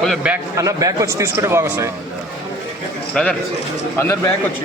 కొంచెం బ్యాక్ అన్న బ్యాక్ వచ్చి తీసుకుంటే బాగా వస్తాయి బ్రదర్ అందరు బ్యాక్ వచ్చి.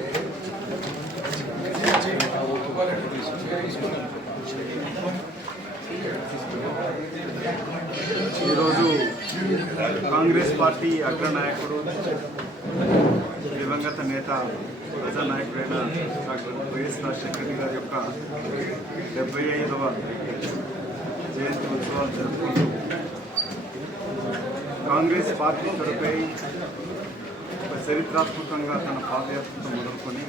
ఈరోజు కాంగ్రెస్ పార్టీ అగ్రనాయకుడు దివంగత నేత ప్రజానాయకుడైన డాక్టర్ వైఎస్ రాజశేఖర రెడ్డి గారి యొక్క డెబ్బై ఐదవ జయంతి ఉత్సవాలు జరుపుకుంటూ కాంగ్రెస్ పార్టీ తరపై ఒక చరిత్రాత్మకంగా తన పాదయాత్రతో మొదలుకొని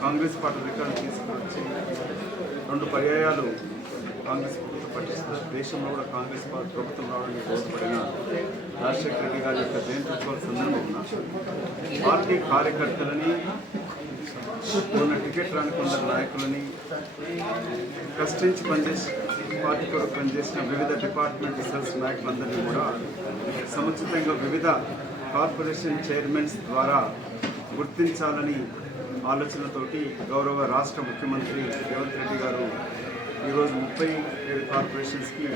కాంగ్రెస్ పార్టీ రికార్డు తీసుకొచ్చి రెండు పర్యాయాలు కాంగ్రెస్ ప్రభుత్వం పట్టిస్తున్నారు దేశంలో కూడా కాంగ్రెస్ పార్టీ ప్రభుత్వం రావడానికి దోహదపడిన రాజశేఖర రెడ్డి గారి యొక్క జయంతి ఉత్సవాల సందర్భంగా పార్టీ కార్యకర్తలని ఉన్న టికెట్ రాని కొందరు నాయకులని కష్టించి పనిచేసి పార్టీ కొరకు పనిచేసిన వివిధ డిపార్ట్మెంట్ సెల్స్ నాయకులందరినీ కూడా సముచితంగా వివిధ కార్పొరేషన్ చైర్మన్స్ ద్వారా గుర్తించాలని ఆలోచనతోటి గౌరవ రాష్ట్ర ముఖ్యమంత్రి రేవంత్ రెడ్డి గారు ఈరోజు ముప్పై ఏడు కార్పొరేషన్స్కి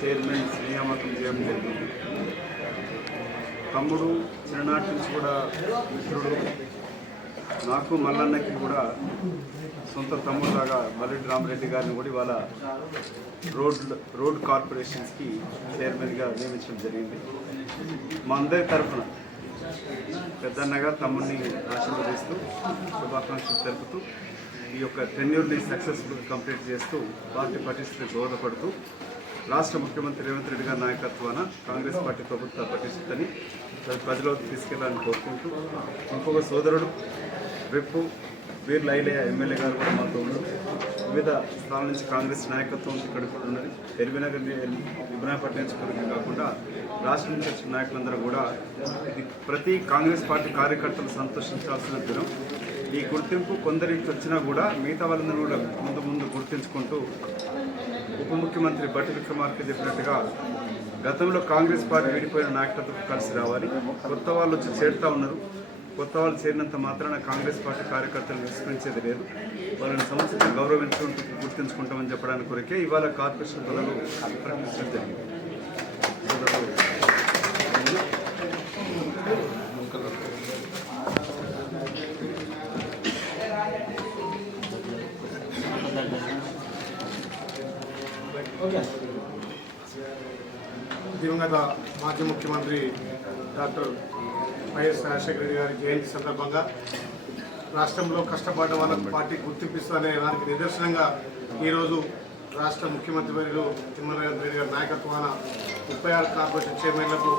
చైర్మన్స్ నియామకం చేయడం జరిగింది. తమ్ముడు చిన్ననాటి నుంచి కూడా మిత్రుడు. నాకు మల్లన్నకి కూడా సొంత తమ్ముడులాగా మల్లెడ్డి రామరెడ్డి గారిని కూడా ఇవాళ రోడ్ రోడ్ కార్పొరేషన్స్కి చైర్మన్గా నియమించడం జరిగింది. మా అందరి తరఫున పెద్దన్నగా తమ్ముడిని ఆశీర్వదిస్తూ శుభాకాంక్షలు తెలుపుతూ ఈ యొక్క టెన్యూర్ని సక్సెస్ఫుల్ కంప్లీట్ చేస్తూ పార్టీ పటిష్టతకు దోహదపడుతూ రాష్ట్ర ముఖ్యమంత్రి రేవంత్ రెడ్డి గారి నాయకత్వాన కాంగ్రెస్ పార్టీ ప్రభుత్వ పటిష్టతని ప్రజలోకి తీసుకెళ్ళాలని కోరుకుంటూ ఇంకొక సోదరుడు విప్పు వీర్ లైలయ్య ఎమ్మెల్యే గారు కూడా మాతో ఉన్నారు. వివిధ స్థానాల నుంచి కాంగ్రెస్ నాయకత్వం ఇక్కడ కూడా ఉన్నది. ఎల్బీనగర్ ఇబ్రాహీంపట్నం నుంచి కాకుండా రాష్ట్రం నుంచి వచ్చిన నాయకులందరూ కూడా ఇది ప్రతి కాంగ్రెస్ పార్టీ కార్యకర్తలు సంతోషించాల్సిన దినం. ఈ గుర్తింపు కొందరికి వచ్చినా కూడా మిగతా వాళ్ళందరూ కూడా ముందు ముందు గుర్తించుకుంటూ ఉప ముఖ్యమంత్రి బట్టి విక్రమార్క చెప్పినట్టుగా గతంలో కాంగ్రెస్ పార్టీ విడిపోయిన నాయకత్వం కలిసి రావాలి. కొత్త వాళ్ళు వచ్చి చేరుతా ఉన్నారు. కొత్త వాళ్ళు చేరినంత మాత్రాన కాంగ్రెస్ పార్టీ కార్యకర్తలు విస్మరించేది లేదు. వాళ్ళని సముచితంగా గౌరవించుకుంటూ గుర్తించుకుంటామని చెప్పడానికి కొరకే ఇవాళ కార్పొరేషన్ పదవులు ప్రకటించడం జరిగింది. దివంగత మాజీ ముఖ్యమంత్రి డాక్టర్ వైఎస్ రాజశేఖర రెడ్డి గారి జయంతి సందర్భంగా రాష్ట్రంలో కష్టపడ్డ వాళ్ళకు పార్టీ గుర్తింపిస్తుందనే దానికి నిదర్శనంగా ఈరోజు రాష్ట్ర ముఖ్యమంత్రి వర్యులు తిమ్మరేవంత్ రెడ్డి గారి నాయకత్వాన ముప్పై ఆరు కార్పొరేషన్ చైర్మన్లకు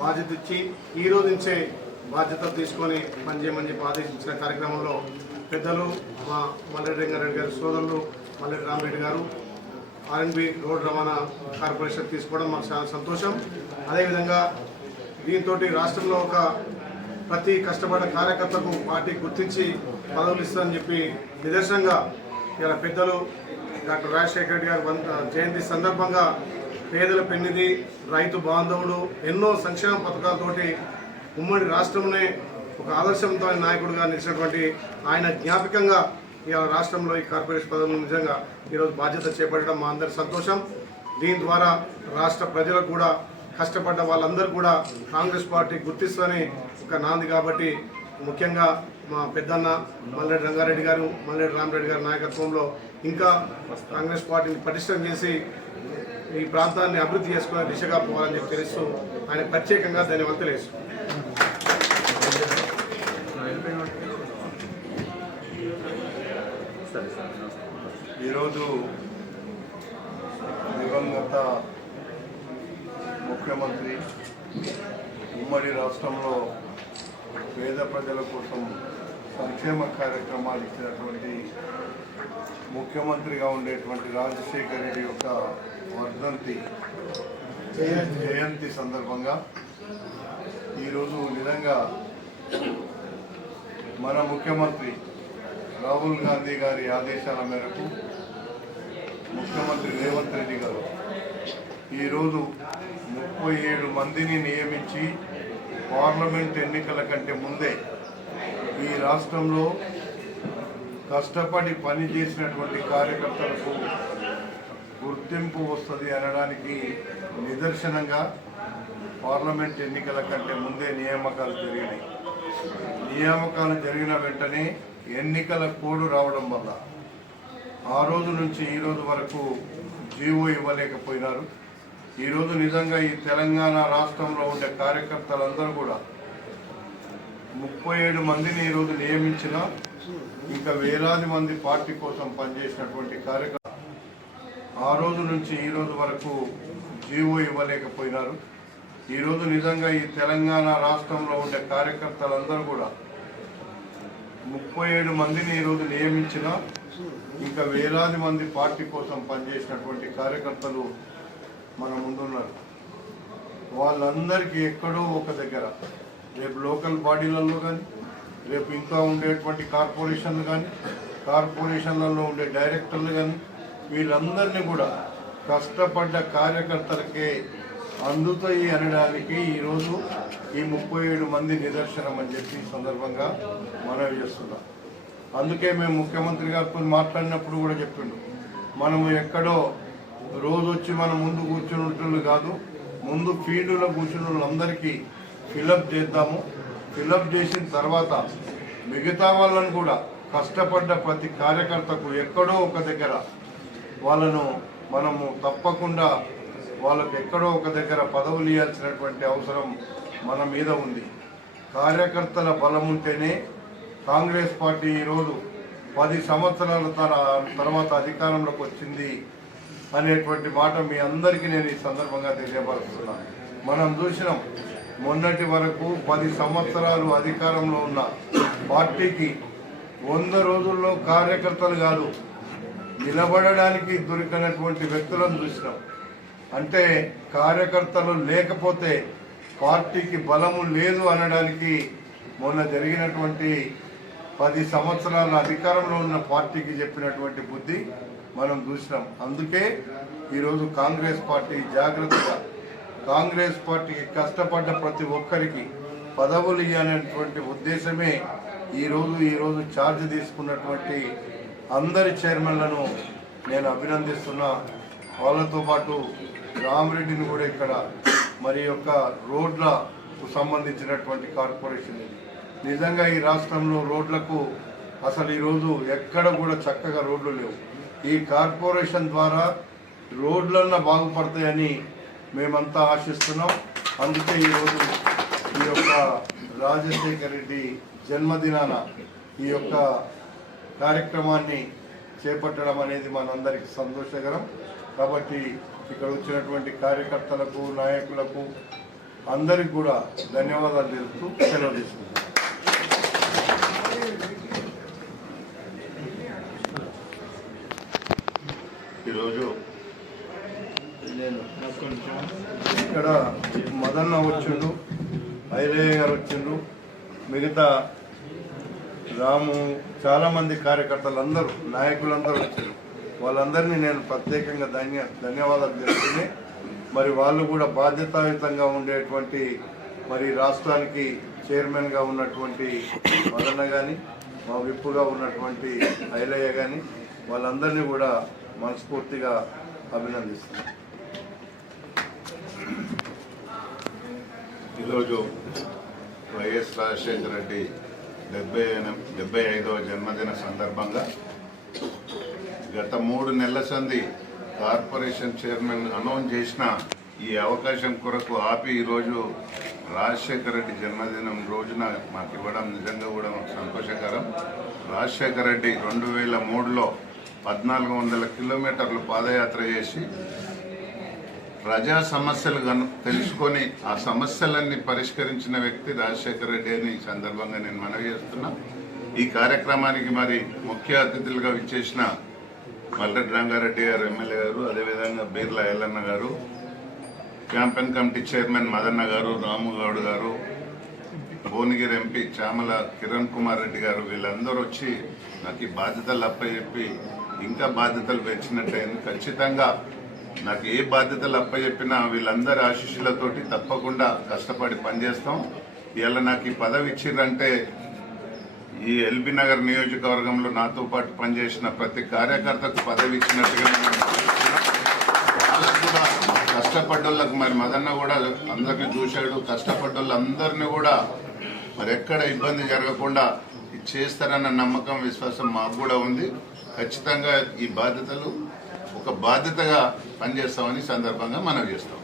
బాధ్యత ఇచ్చి ఈ రోజు నుంచే బాధ్యతలు తీసుకొని పనిచేయమని చెప్పి ఆదేశించిన కార్యక్రమంలో పెద్దలు మా మల్లెడ్డి రంగారెడ్డి గారి సోదరులు మల్లెడ్డి రామరెడ్డి గారు ఆర్ఎన్బి రోడ్ రవాణా కార్పొరేషన్ తీసుకోవడం మాకు చాలా సంతోషం. అదేవిధంగా దీంతో రాష్ట్రంలో ఒక ప్రతి కష్టపడ్డ కార్యకర్తకు పార్టీ గుర్తించి పదవులు ఇస్తుందని చెప్పి నిదర్శనంగా ఇలా పెద్దలు డాక్టర్ రాజశేఖర రెడ్డి గారి జయంతి సందర్భంగా పేదల పెన్నిధి రైతు బాంధవుడు ఎన్నో సంక్షేమ పథకాలతోటి ఉమ్మడి రాష్ట్రంలోనే ఒక ఆదర్శంతో నాయకుడిగా నిలిచినటువంటి ఆయన జ్ఞాపకంగా ఇవాళ రాష్ట్రంలో ఈ కార్పొరేషన్ పదవులు నిజంగా ఈరోజు బాధ్యత చేపట్టడం మా అందరి సంతోషం. దీని ద్వారా రాష్ట్ర ప్రజలకు కూడా కష్టపడ్డ వాళ్ళందరూ కూడా కాంగ్రెస్ పార్టీ గుర్తిస్తూనే ఒక నాంది కాబట్టి ముఖ్యంగా మా పెద్దన్న మల్లెడ్డి రంగారెడ్డి గారు మల్లెడ్డి రామరెడ్డి గారి నాయకత్వంలో ఇంకా కాంగ్రెస్ పార్టీని పటిష్టం చేసి ఈ ప్రాంతాన్ని అభివృద్ధి చేసుకునే దిశగా పోవాలని చెప్పి తెలుస్తూ ఆయన ప్రత్యేకంగా ధన్యవాదాలు వేస్తున్నాం ఈరోజు దివంగత ముఖ్యమంత్రి ఉమ్మడి రాష్ట్రంలో పేద ప్రజల కోసం సంక్షేమ కార్యక్రమాలు ఇచ్చినటువంటి ముఖ్యమంత్రిగా ఉండేటువంటి రాజశేఖర రెడ్డి యొక్క వర్ధంతి జయంతి సందర్భంగా ఈరోజు నిజంగా మన ముఖ్యమంత్రి రాహుల్ గాంధీ గారి ఆదేశాల మేరకు ముఖ్యమంత్రి రేవంత్ రెడ్డి గారు ఈరోజు ముప్పై ఏడు మందిని నియమించి పార్లమెంట్ ఎన్నికల కంటే ముందే ఈ రాష్ట్రంలో కష్టపడి పనిచేసినటువంటి కార్యకర్తలకు గుర్తింపు వస్తుంది అనడానికి నిదర్శనంగా పార్లమెంట్ ఎన్నికల కంటే ముందే నియామకాలు జరిగినాయి. నియామకాలు జరిగిన వెంటనే ఎన్నికల కోడ్ రావడం వల్ల ఆ రోజు నుంచి ఈ రోజు వరకు జీవో ఇవ్వలేకపోయినారు. ఈరోజు నిజంగా ఈ తెలంగాణ రాష్ట్రంలో ఉండే కార్యకర్తలందరూ కూడా ముప్పై ఏడు మందిని ఈరోజు నియమించిన ఇంకా వేలాది మంది పార్టీ కోసం పనిచేసినటువంటి కార్యకర్త ఆ రోజు నుంచి ఈ రోజు వరకు జీవో ఇవ్వలేకపోయినారు. ఈరోజు నిజంగా ఈ తెలంగాణ రాష్ట్రంలో ఉండే కార్యకర్తలందరూ కూడా ముప్పై ఏడు మందిని ఈరోజు నియమించిన ఇంకా వేలాది మంది పార్టీ కోసం పనిచేసినటువంటి కార్యకర్తలు మన ముందున్నారు. వాళ్ళందరికీ ఎక్కడో ఒక దగ్గర రేపు లోకల్ బాడీలలో కానీ రేపు ఇంకా ఉండేటువంటి కార్పొరేషన్లు కానీ కార్పొరేషన్లలో ఉండే డైరెక్టర్లు కానీ వీళ్ళందరినీ కూడా కష్టపడ్డ కార్యకర్తలకే అందుతాయి అనడానికి ఈరోజు ఈ ముప్పై ఏడు మంది నిదర్శనం అని చెప్పి సందర్భంగా మనవి చేస్తున్నాం. అందుకే మేము ముఖ్యమంత్రి గారితో మాట్లాడినప్పుడు కూడా చెప్పిండు. మనము ఎక్కడో రోజు వచ్చి మనం ముందు కూర్చున్నట్లు కాదు ముందు ఫీల్డ్లో కూర్చున్న వాళ్ళందరికీ ఫిలప్ చేద్దాము. ఫిలప్ చేసిన తర్వాత మిగతా వాళ్ళని కూడా కష్టపడ్డ ప్రతి కార్యకర్తకు ఎక్కడో ఒక దగ్గర వాళ్ళను మనము తప్పకుండా వాళ్ళకు ఎక్కడో ఒక దగ్గర పదవులు ఇవ్వాల్సినటువంటి అవసరం మన మీద ఉంది. కార్యకర్తల బలం ఉంటేనే కాంగ్రెస్ పార్టీ ఈరోజు పది సంవత్సరాల తర- తర్వాత అధికారంలోకి వచ్చింది. అనేటువంటి మాట మీ అందరికీ నేను ఈ సందర్భంగా తెలియపరుస్తున్నాను. మనం చూసినాం మొన్నటి వరకు పది సంవత్సరాలు అధికారంలో ఉన్న పార్టీకి వంద రోజుల్లో కార్యకర్తలు కాదు నిలబడడానికి దొరికినటువంటి వ్యక్తులను చూసినాం. అంటే కార్యకర్తలు లేకపోతే పార్టీకి బలము లేదు అనడానికి మొన్న జరిగినటువంటి పది సంవత్సరాల అధికారంలో ఉన్న పార్టీకి చెప్పినటువంటి బుద్ధి మనం చూసినాం. అందుకే ఈరోజు కాంగ్రెస్ పార్టీ జాగ్రత్తగా కాంగ్రెస్ పార్టీకి కష్టపడ్డ ప్రతి ఒక్కరికి పదవులు ఇవ్వనటువంటి ఉద్దేశమే ఈరోజు ఈరోజు ఛార్జ్ తీసుకున్నటువంటి అందరి చైర్మన్లను నేను అభినందిస్తున్నా. వాళ్ళతో పాటు రామరెడ్డిని కూడా ఇక్కడ మరి యొక్క రోడ్లకు సంబంధించినటువంటి కార్పొరేషన్ నిజంగా ఈ రాష్ట్రంలో రోడ్లకు అసలు ఈరోజు ఎక్కడ కూడా చక్కగా రోడ్లు లేవు. ఈ కార్పొరేషన్ ద్వారా రోడ్లన్న బాగుపడతాయని మేమంతా ఆశిస్తున్నాం. అందుకే ఈరోజు ఈ యొక్క రాజశేఖర రెడ్డి జన్మదినాన ఈ యొక్క కార్యక్రమాన్ని చేపట్టడం అనేది మనందరికీ సంతోషకరం. కాబట్టి ఇక్కడ వచ్చినటువంటి కార్యకర్తలకు నాయకులకు అందరికి కూడా ధన్యవాదాలు తెలుపుతూ సెలవు తీసుకుంటాం ఈరోజు నేను ఇక్కడ మదన్న వచ్చిండు ఐలయ్య గారు వచ్చిండ్రు మిగతా రాము చాలా మంది కార్యకర్తలు అందరూ నాయకులందరూ వచ్చారు వాళ్ళందరినీ నేను ప్రత్యేకంగా ధన్య ధన్యవాదాలు తెలుపుతుంది మరి వాళ్ళు కూడా బాధ్యతాయుతంగా ఉండేటువంటి మరి రాష్ట్రానికి చైర్మన్గా ఉన్నటువంటి మదన్న కానీ మా విప్పుగా ఉన్నటువంటి ఐలయ్య కానీ వాళ్ళందరినీ కూడా మనస్ఫూర్తిగా అభినందిస్తున్నాను. ఈరోజు వైఎస్ రాజశేఖర రెడ్డి డెబ్బై డెబ్బై ఐదవ జన్మదిన సందర్భంగా గత మూడు నెలల సంది కార్పొరేషన్ చైర్మన్ అనౌన్స్ చేసిన ఈ అవకాశం కొరకు ఆపి ఈరోజు రాజశేఖర రెడ్డి జన్మదినం రోజున మాకు ఇవ్వడం నిజంగా కూడా మాకు సంతోషకరం. రాజశేఖర రెడ్డి రెండు వేల మూడులో పద్నాలుగు వందల కిలోమీటర్లు పాదయాత్ర చేసి ప్రజా సమస్యలు కను తెలుసుకొని ఆ సమస్యలన్నీ పరిష్కరించిన వ్యక్తి రాజశేఖర రెడ్డి అని ఈ సందర్భంగా నేను మనవి చేస్తున్నా. ఈ కార్యక్రమానికి మరి ముఖ్య అతిథులుగా విచ్చేసిన మల్లెడ్డి రంగారెడ్డి గారు ఎమ్మెల్యే గారు అదేవిధంగా బీర్లా ఎల్లన్న గారు campaign committee chairman Madanna garu Ramu Goud garu Bhuvanagiri MP Chamala Kiran Kumar Reddy garu వీళ్ళందరూ వచ్చి నాకు ఈ బాధ్యతలు అప్పచెప్పి ఇంకా బాధ్యతలు పెంచినట్లయింది. ఖచ్చితంగా నాకు ఏ బాధ్యతలు అప్పచెప్పినా వీళ్ళందరి ఆశీస్సులతోటి తప్పకుండా కష్టపడి పనిచేస్తాం. ఇవాళ నాకు ఈ పదవి ఇచ్చిర్రంటే ఈ ఎల్బీ నగర్ నియోజకవర్గంలో నాతో పాటు పనిచేసిన ప్రతి కార్యకర్తకు పదవి ఇచ్చినట్టుగా కూడా కష్టపడ్డోళ్ళకి మరి మదన్న కూడా అందరిని చూశాడు. కష్టపడ్డోళ్ళందరినీ కూడా మరి ఎక్కడ ఇబ్బంది జరగకుండా ఇది చేస్తారన్న నమ్మకం విశ్వాసం మాకు కూడా ఉంది. ఖచ్చితంగా ఈ బాధ్యతలు ఒక బాధ్యతగా పనిచేస్తామని సందర్భంగా మనం చేస్తాం.